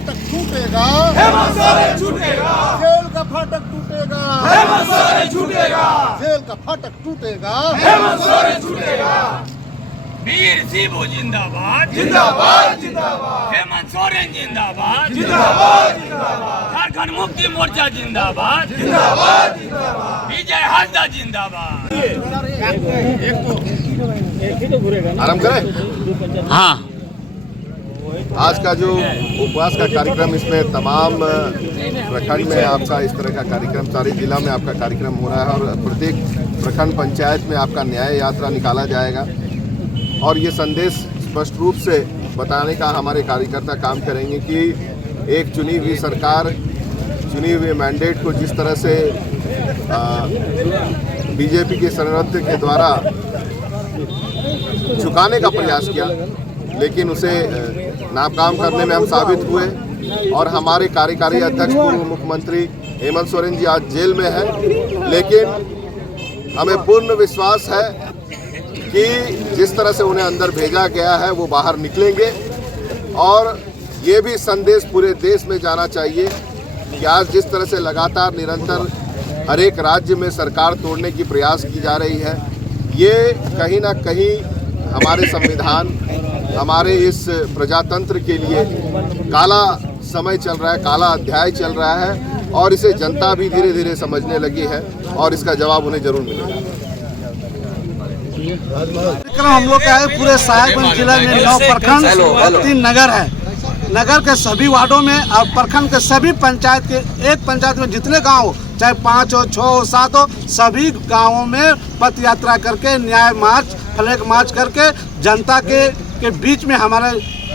फाटक टूटेगा, हेमंत सोरेन छूटेगा, जेल का फाटक टूटेगा, हेमंत सोरेन छूटेगा, जेल का फाटक टूटेगा, हेमंत सोरेन छूटेगा। वीर शिबू जिंदाबाद, जिंदाबाद जिंदाबाद, हेमंत सोरेन जिंदाबाद, जिंदाबाद जिंदाबाद, झारखंड मुक्ति मोर्चा जिंदाबाद, जिंदाबाद जिंदाबाद। विजय हाजदा जिंदाबाद। आराम करें। हाँ, आज का जो उपवास का कार्यक्रम, इसमें तमाम प्रखंड में आपका इस तरह का कार्यक्रम, सारे जिला में आपका कार्यक्रम हो रहा है और प्रत्येक प्रखंड पंचायत में आपका न्याय यात्रा निकाला जाएगा और ये संदेश स्पष्ट रूप से बताने का हमारे कार्यकर्ता काम करेंगे कि एक चुनी हुई सरकार, चुनी हुए मैंडेट को जिस तरह से बीजेपी के षड्यंत्र के द्वारा झुकाने का प्रयास किया, लेकिन उसे नाकाम करने में हम साबित हुए और हमारे कार्यकारी अध्यक्ष पूर्व मुख्यमंत्री हेमंत सोरेन जी आज जेल में हैं। लेकिन हमें पूर्ण विश्वास है कि जिस तरह से उन्हें अंदर भेजा गया है वो बाहर निकलेंगे और ये भी संदेश पूरे देश में जाना चाहिए कि आज जिस तरह से लगातार निरंतर हर एक राज्य में सरकार तोड़ने की प्रयास की जा रही है, ये कहीं ना कहीं हमारे संविधान, हमारे इस प्रजातंत्र के लिए काला समय चल रहा है, काला अध्याय चल रहा है और इसे जनता भी धीरे धीरे समझने लगी है और इसका जवाब उन्हें जरूर मिलेगा। कार्यक्रम हम लोग का है पूरे साहेबगंज जिला में 9 प्रखंड और 3 नगर है। नगर के सभी वार्डों में और प्रखंड के सभी पंचायत के, एक पंचायत में जितने गांव, चाहे 5 हो, 6 हो, 7 हो, सभी गांवों में पथ यात्रा करके, न्याय मार्च, फ्लैग मार्च करके जनता के बीच में हमारे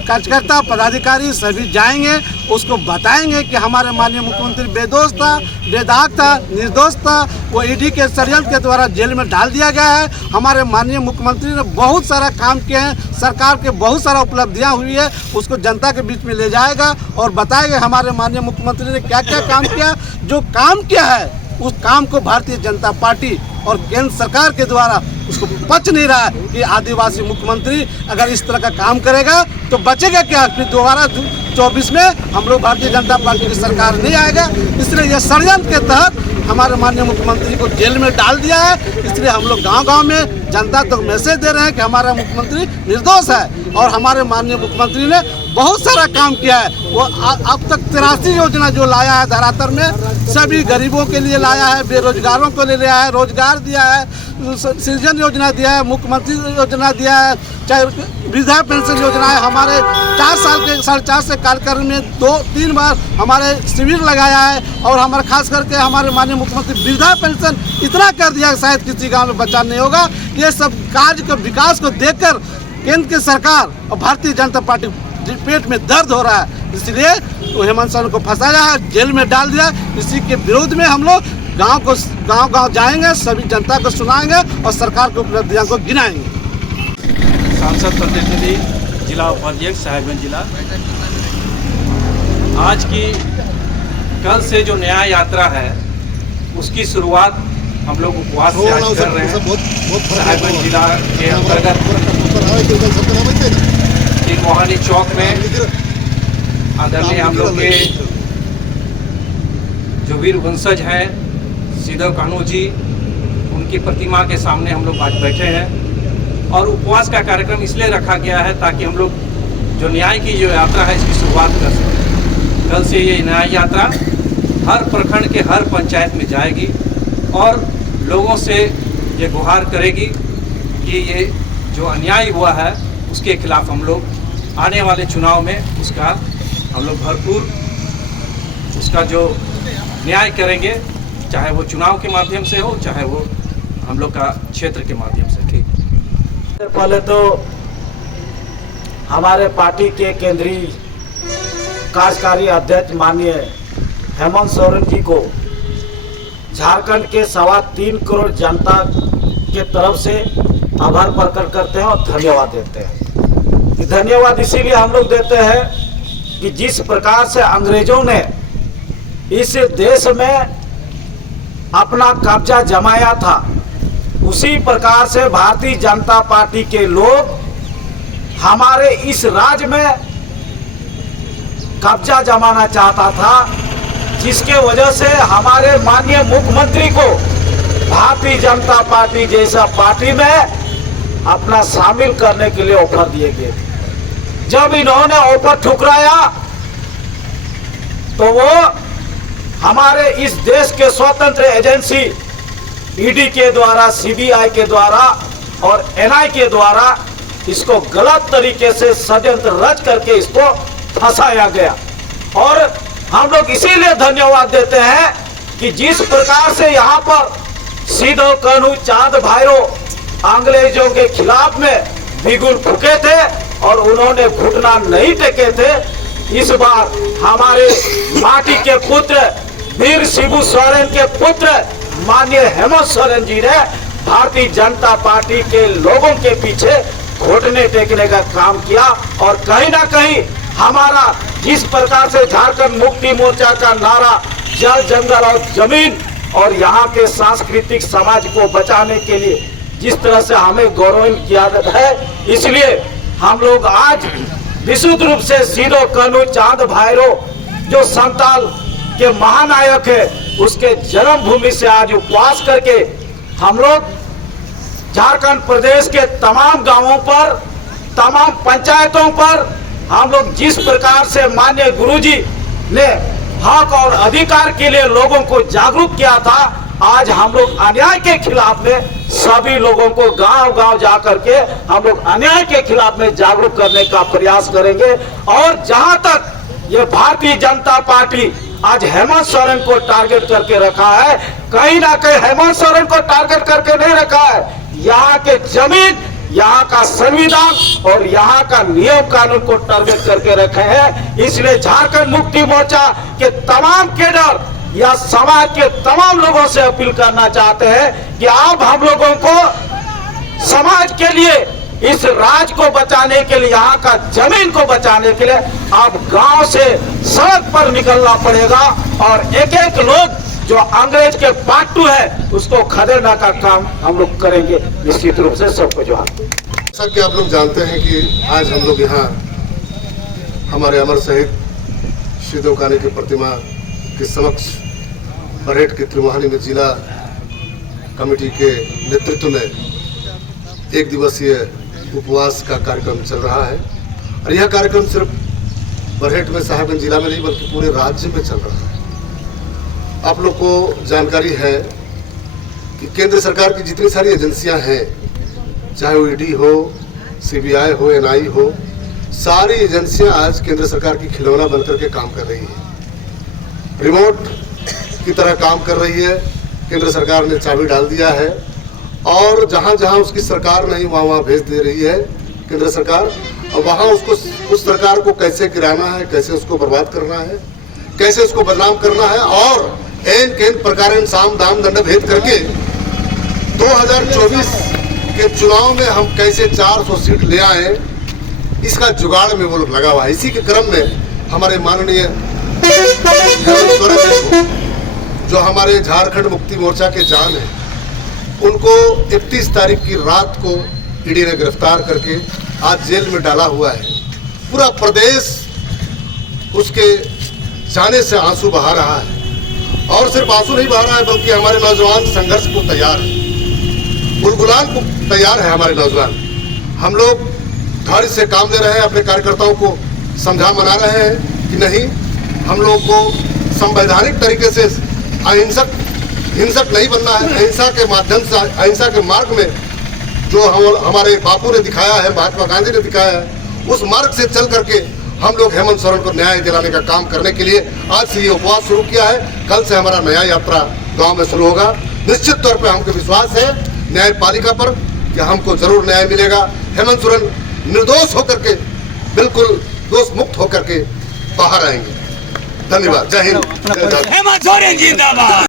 कार्यकर्ता, पदाधिकारी सभी जाएंगे, उसको बताएंगे कि हमारे माननीय मुख्यमंत्री बेदोष था, बेदाग था, निर्दोष था, वो ईडी के षड्यंत्र के द्वारा जेल में डाल दिया गया है। हमारे माननीय मुख्यमंत्री ने बहुत सारा काम किए हैं, सरकार के बहुत सारा उपलब्धियां हुई है, उसको जनता के बीच में ले जाएगा और बताएगा हमारे माननीय मुख्यमंत्री ने क्या क्या काम किया। जो काम किया है उस काम को भारतीय जनता पार्टी और केंद्र सरकार के द्वारा उसको बच नहीं रहा है कि आदिवासी मुख्यमंत्री अगर इस तरह का काम करेगा तो बचेगा क्या। फिर दोबारा 24 में हम लोग भारतीय जनता पार्टी की सरकार नहीं आएगा। इसलिए यह षड्यंत्र के तहत हमारे माननीय मुख्यमंत्री को जेल में डाल दिया है। इसलिए हम लोग गांव-गांव में जनता तक मैसेज दे रहे हैं कि हमारा मुख्यमंत्री निर्दोष है और हमारे माननीय मुख्यमंत्री ने बहुत सारा काम किया है। वो अब तक 83 योजना जो लाया है धरातल में, सभी गरीबों के लिए लाया है, बेरोजगारों को ले लिया है, रोजगार दिया है, सृजन योजना दिया है, मुख्यमंत्री योजना दिया है, चाहे वृद्धा पेंशन योजना है। हमारे 4 साल के 4.5 से कार्यकाल में 2-3 बार हमारे शिविर लगाया है और हमारे खास करके हमारे माननीय मुख्यमंत्री वृद्धा पेंशन इतना कर दिया कि शायद किसी गांव में बचा नहीं होगा। ये सब कार्य के विकास को देखकर केंद्र की सरकार और भारतीय जनता पार्टी पेट में दर्द हो रहा है, इसलिए हेमंत सोरेन को फंसाया है, जेल में डाल दिया। इसी के विरोध में हम लोग गांव जाएंगे, सभी जनता को सुनाएंगे और सरकार की उपलब्धियों को गिनाएंगे। सांसद प्रतिनिधि जिला उपाध्यक्ष साहेबगंज जिला, आज की कल से जो न्याय यात्रा है उसकी शुरुआत हम लोग उपवास से आज कर रहे हैं। साहेबगंज जिला के अंतर्गत मोहानी चौक में आदरणीय हम लोग के जो वीर वंशज हैं सीधव कान्हू जी, उनकी प्रतिमा के सामने हम लोग आज बैठे हैं और उपवास का कार्यक्रम इसलिए रखा गया है ताकि हम लोग जो न्याय की जो यात्रा है इसकी शुरुआत कर सकें। कल से ये न्याय यात्रा हर प्रखंड के हर पंचायत में जाएगी और लोगों से ये गुहार करेगी कि ये जो अन्याय हुआ है उसके खिलाफ हम लोग आने वाले चुनाव में उसका हम लोग भरपूर उसका जो न्याय करेंगे, चाहे वो चुनाव के माध्यम से हो, चाहे वो हम लोग का क्षेत्र के माध्यम से। ठीक, पहले तो हमारे पार्टी के केंद्रीय कार्यकारी अध्यक्ष माननीय हेमंत सोरेन जी को झारखंड के 3.25 करोड़ जनता के तरफ से आभार प्रकट करते हैं और धन्यवाद देते हैं। धन्यवाद इसीलिए हम लोग देते हैं कि जिस प्रकार से अंग्रेजों ने इस देश में अपना कब्जा जमाया था, उसी प्रकार से भारतीय जनता पार्टी के लोग हमारे इस राज्य में कब्जा जमाना चाहता था, जिसके वजह से हमारे माननीय मुख्यमंत्री को भारतीय जनता पार्टी जैसा पार्टी में अपना शामिल करने के लिए ऑफर दिए गए। जब इन्होंने ऑफर ठुकराया तो वो हमारे इस देश के स्वतंत्र एजेंसी ईडी के द्वारा, सीबीआई के द्वारा और एनआई के द्वारा इसको गलत तरीके से षड्यंत्र रच करके इसको फंसाया गया। और हम लोग इसीलिए धन्यवाद देते हैं कि जिस प्रकार से यहाँ पर सीधो कानू चांद भाईरो अंग्रेजों के खिलाफ में बिगुल फूके थे और उन्होंने घुटना नहीं टेके थे, इस बार हमारे माटी के पुत्र वीर शिबू सोरेन के पुत्र माननीय हेमंत सोरेन जी ने भारतीय जनता पार्टी के लोगों के पीछे घुटने टेकने का काम किया। और कहीं ना कहीं हमारा जिस प्रकार से झारखंड मुक्ति मोर्चा का नारा जल जंगल और जमीन और यहाँ के सांस्कृतिक समाज को बचाने के लिए जिस तरह से हमें गौरवान्वित किया है, इसलिए हम लोग आज विशुद्ध रूप से सीधो कानू चांद भाईरो जो संताल के महानायक है उसके जन्मभूमि से आज उपवास करके हम लोग झारखंड प्रदेश के तमाम गांवों पर, तमाम पंचायतों पर हम लोग जिस प्रकार से माननीय गुरुजी ने हक और अधिकार के लिए लोगों को जागरूक किया था, आज हम लोग अन्याय के खिलाफ में सभी लोगों को गांव-गांव जा करके हम लोग अन्याय के खिलाफ में जागरूक करने का प्रयास करेंगे। और जहां तक ये भारतीय जनता पार्टी आज हेमंत सोरेन को टारगेट करके रखा है, कहीं ना कहीं हेमंत सोरेन को टारगेट करके नहीं रखा है, यहाँ के जमीन, यहाँ का संविधान और यहाँ का नियम कानून को टारगेट करके रखे हैं। इसलिए झारखंड मुक्ति मोर्चा के तमाम कैडर या समाज के तमाम लोगों से अपील करना चाहते हैं कि आप हम लोगों को समाज के लिए, इस राज को बचाने के लिए, यहाँ का जमीन को बचाने के लिए आप गांव से सड़क पर निकलना पड़ेगा और एक एक लोग जो अंग्रेज के पाटू है उसको खदेड़ने का काम हम लोग करेंगे निश्चित रूप से। सबको जोहार। जैसा कि आप लोग जानते हैं कि आज हम लोग यहाँ हमारे अमर शहीद सीधो कान्हू की प्रतिमा के समक्ष परेड के त्रिमोहानी में जिला कमेटी के नेतृत्व में एक दिवसीय उपवास का कार्यक्रम चल रहा है। और यह कार्यक्रम सिर्फ बरहेट में, साहेबगंज जिला में नहीं बल्कि पूरे राज्य में चल रहा है। आप लोग को जानकारी है कि केंद्र सरकार की जितनी सारी एजेंसियां हैं, चाहे वो ईडी हो, सीबीआई हो, एनआई हो, सारी एजेंसियां आज केंद्र सरकार की खिलौना बनकर के काम कर रही है, रिमोट की तरह काम कर रही है। केंद्र सरकार ने चाबी डाल दिया है और जहां जहां उसकी सरकार नहीं वहां वहां भेज दे रही है केंद्र सरकार। और वहां उसको, उस सरकार को कैसे गिराना है, कैसे उसको बर्बाद करना है, कैसे उसको बदनाम करना है और एन केन प्रकार साम दाम दंड भेद करके 2024 के चुनाव में हम कैसे 400 सीट ले आए, इसका जुगाड़ में वो लोग लगा हुआ है। इसी के क्रम में हमारे माननीय हेमंत सोरेन जी को, जो हमारे झारखंड मुक्ति मोर्चा के जान है, उनको 31 तारीख की रात को ईडी ने गिरफ्तार करके आज जेल में डाला हुआ है। पूरा प्रदेश उसके जाने से आंसू बहा रहा है और सिर्फ आंसू नहीं बहा रहा है बल्कि हमारे नौजवान संघर्ष को तैयार है, उलगुलान को तैयार है हमारे नौजवान। हम लोग धैर्य से काम दे रहे हैं, अपने कार्यकर्ताओं को समझा मना रहे हैं कि नहीं, हम लोग को संवैधानिक तरीके से हिंसक नहीं बनना है। अहिंसा के माध्यम से, अहिंसा के मार्ग में जो हमारे बापू ने दिखाया है, महात्मा गांधी ने दिखाया है, उस मार्ग से चल करके हम लोग हेमंत सोरेन को न्याय दिलाने का काम करने के लिए आज से ये उपवास शुरू किया है। कल से हमारा नया यात्रा गांव में शुरू होगा। निश्चित तौर पे हमको विश्वास है न्यायपालिका पर कि हमको जरूर न्याय मिलेगा। हेमंत सोरेन निर्दोष होकर के, बिल्कुल दोष मुक्त होकर के बाहर आएंगे। धन्यवाद। जय हिंद। हेमंत सोरेन जिंदाबाद।